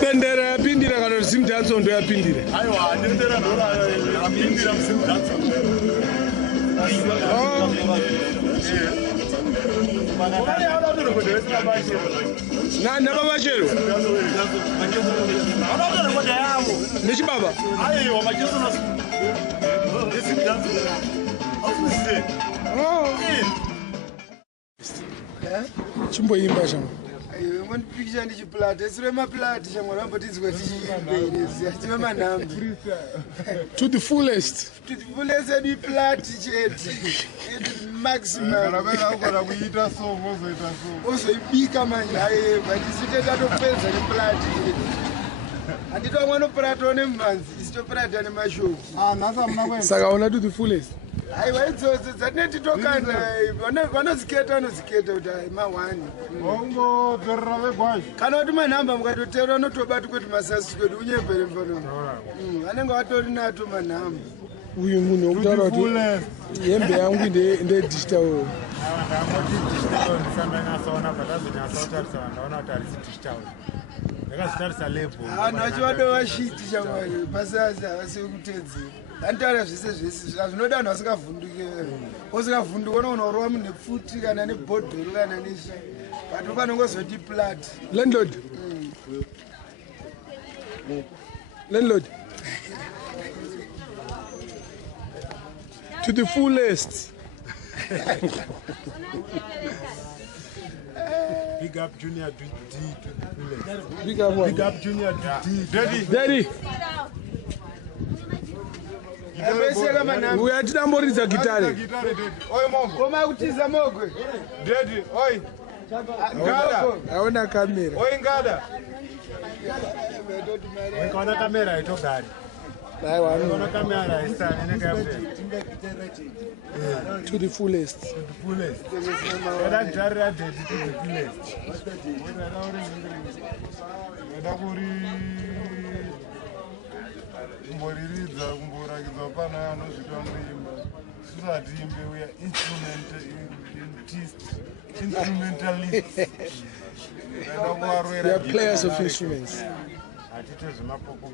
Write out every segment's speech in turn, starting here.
Bendera yapindira kana Sim Johnson ndo yapindira. Aiwa, bendera ndo yapindira Sim Johnson. Nani ababashelo? Nishi baba? Aiwa, majesu na Sim Johnson. Chimboimba chama. One picture ndi chiplate, sirema plate chamwala mbotizwa tichibeleza. Chimama namba. To the fullest. To the fullest di plate chete. Maximum. Karabela ukora kuita so mozoita so. Ozoibika manje aye, batizitenda topedza ni plate. Andito mwana plate one mmanzi, isito plate ane mashoki. Nasa mna kwenda. Saka ona to the fullest. Ai waidzodzo dzaneti tokana vanoziketa kuti mawani Ongo dzerera vegwashi. kana kuti manhamba mukatotera unotobati kuti masasi kwedu unyembere mfano vanenge vatori nato manhamba Uyu munhu okutaura kuti hembe yangu nde digital. Ndangoti digital ndisandanyatsoona patazonyatsotarisa ndaona kuti harisi digital. Ndakazotarisa level. vanhu vachivadowa shiti chamwari pasasa havasiwe kutedzera antaura zvese zvese zvinoda vanhu vasingavhunduke usingavhunduka unoona urova munhu nepfuti kana nebhodhoro kana nesha but ukanongozoti plati Landlord. Landlord. To the fullest. Big up Junior D to the fullest. Big up what? Big up Junior D. Daddy. apeseka manhamba Uya tidamboridza gitare. Oi mongo. koma kutiza mogwe Daddy, oi. Ngada. Aona kamera. Oi ngada. Ukaona kamera itogari. Aiwa Ukaona kamera isana nekape. to the fullest. The fullest. Kada gitare to the fullest. Nda kuri kumboriridza kumborakidza pana anosvika muimba tisati imbe uya instrumentalist nda kuvarwera They are players of instruments. Hatite zvimapopo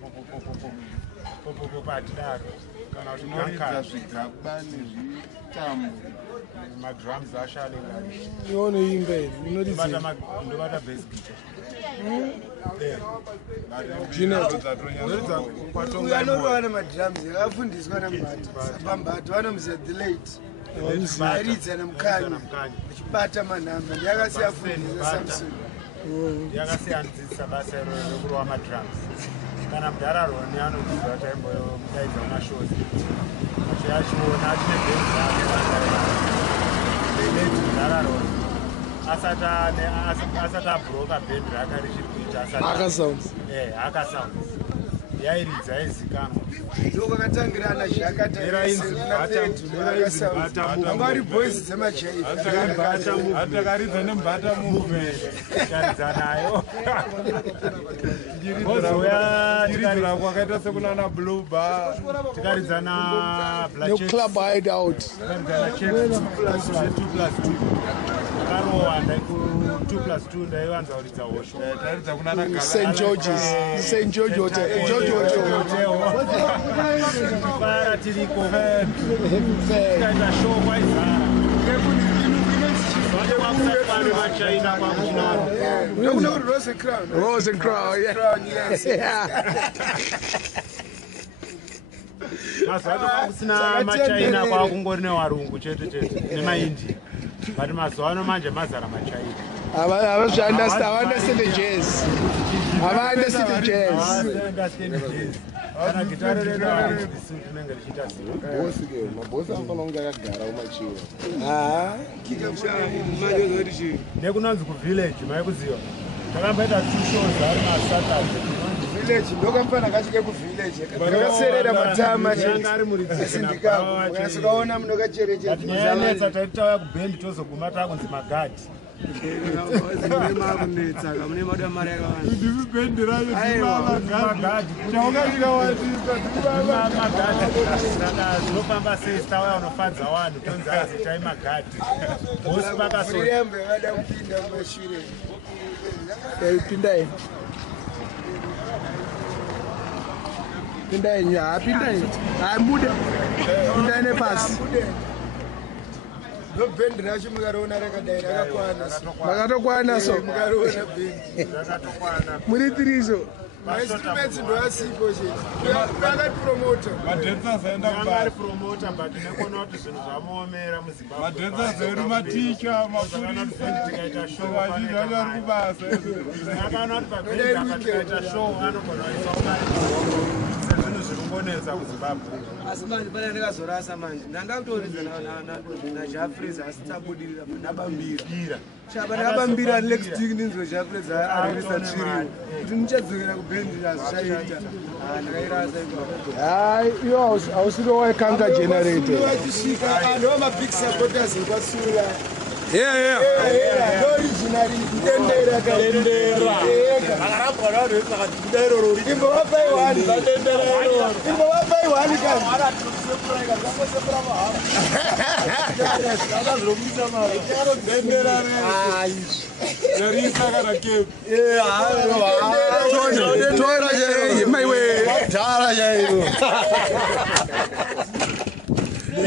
patidaro. Kana kuti tinoridza gankara. zvigaba nezvitambo Madrums ashalinga. Unoimba ere? Unoridza. Ndobata bass guitar. uyu anorova namadrums akafundiswa nambatapambato vanomuziva the late airidza namukanya achibata manhamba ndiakasiyafundisa samson Yakasiyanzisa basa rokurova madrums. Kana mudararoni anokuziva kuti aimbodaidza mashozi. Achiachiona achine band yake late mudararoni. Asati abhuroka band rake richiri kuita Akasounds. akasounds. Yairidza yaizikanwa. ndokwakatangira ana zvakaangari boys atakaridza nembata movement Tikaridza nayo. tiridzira kwakaita sekunana blue bar Tikaridza na No Blachek. club hideout. Tikaridza na Chef 2+2. Ndakarowanda ku 2+2 ndaivanza kuridza hosho. taridza kunana St. George's. St. George Hotel. George Hotel. Para tiriko. Tikaita show kwaizara. Vane vakusakwane vachaina kwakuchinaro. ndokunokuti rose crown Rose and Crown. Yeah. crown yes Mazuva ano kusina machaina kwakungori nevarungu chete nemaindia. But mazuva ano manje mazara machaina. Ava understand the jazz. Ava understand the jazz. Kana gitare redu tinenge richiita ziva. mabosi anofanonga akagara umachiwa Nekunonzi kuvillage maikuziva. Takamboita 2 shows ari maSaturday. village ndokamufana kachike kuvillage ndakaserera matama Yanga ari muridzi asindikapo ukasikaona munokacherechedza Tatinetsa taitauya kubhendi tozoguma takunzi magadhi. mune mada mari yakawanda ndiri bendera yemagadhi chaungandikawandisa dzinofamba sei stauya unofadza vanhu tonzi azitai magadhi bosi Miriam vada kupinda mumashure Pindai. Pindai nya, pindai. Mude. Pindai ne pass. ndo bhendi racho mukaroona rakadai rakakwana Makatokwana so. mukaroona bhendi Muri tirizo. mainstruments ndo asipo che vakatipromota madhensers aenda vari promota but nekona kuti zvinhu zvamuomera muzimbabwe madhensers edu maticha tikaita show vazhinji vari kubasa akaona kuti pabhendi tikaita show anogona kuisawo mari sezvinhu zviri kungonetsa muzimbabwe asi manje pane ndikazorasa manje ndanga kutoridza najafreza asi tabudirira ndabambira chaba ndakabambira next week ndinzwe jafreza arisa chiriwo kuti ndichadzokera kubhendi azvichaita ndakairasa Yo, ausiro waikanga generator. vachisvika anhu vamabig supporters ekwasura Yeah. original dendera kadendera imbovapai wani imbovapai wani nerisa kana kepu Tora je, my way. Dara chairo.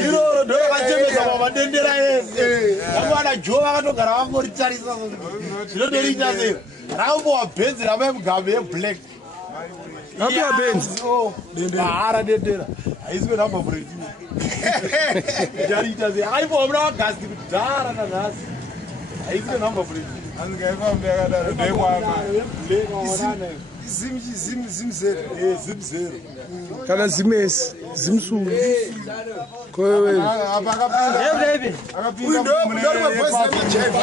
Iroro ndo vakachemeza pamadendera ese. Vamwana Joe vakatogara vangoritarisa. Zvinondoriita sei? Rakambowa bhenzi ramai mugambe yeblack. Apa Benz? Bahara dendera. Haisi penamba plate. Zvariita sei? Aimbova muna vagasti kudhara nanhasi. Haisi penamba plate. andingaifambi yakadaro ndekwama zimzero Zimzero. Kana zimesi, zimsulu. Kowe.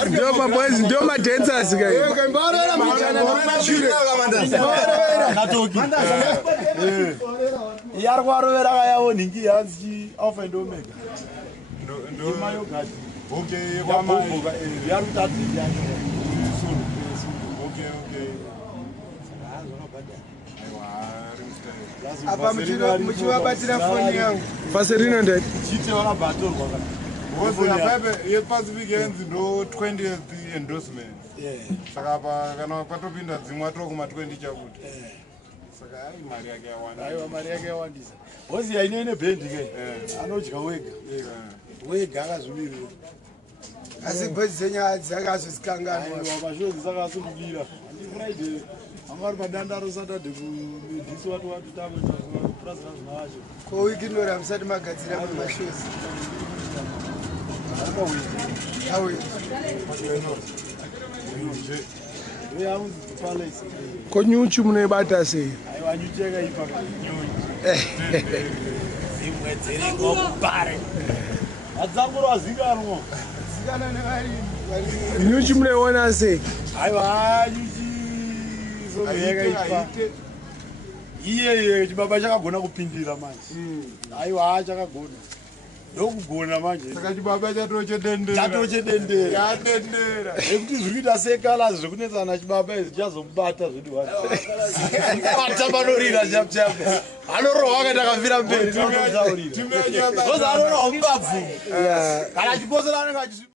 Ndio maboys, ndio madancers guys. Katoki. Yari kwarovera kayawo nhingi yanzi alpha and omega. Ndomayogati. okay kwamai Yari kutatu yacho. apa muchivabatira foni yangu Vaseline ndai. Chite wakabatorwa because yepacific yenzi ndo 20th endorsement saka apa kana kwatopinda dzimwe atoo kuma-20 chakuti saka ai mari yake yawanda aiwa mari yake yawandisa hoziya inoine bhendi ke anodya wega akazvimirira asi bhezi dzenyaya dzakazozikangana pashozi saka asundubira andifriday anga ari madandaro saturday kumidhisi wati tamepurasirana vacho kowiki inora musati magadzira mashozi ndoyaunzi dzipalace Konyuchi munoibata sei? aiwa nyucheka ipaka zimwe dziringo mubhare adzanguro azikanwa zikana nevarimi Nyuchi munoiona sei? aiwa nyuchi zomeyeka ipa iyeye chibaba chakagona kupindira manje aiwa chakagona ndokugona manje saka chibaba chatochedendera chatochedendera yadendera ekuti zviri kuita sekalazi zvekunetsana chibaba izvi chazomubata zvoti atabanorira chapchapa anorohwa akati akafira mberi timu yanyama ozi anorohwa mubabvu kana chiposera anenge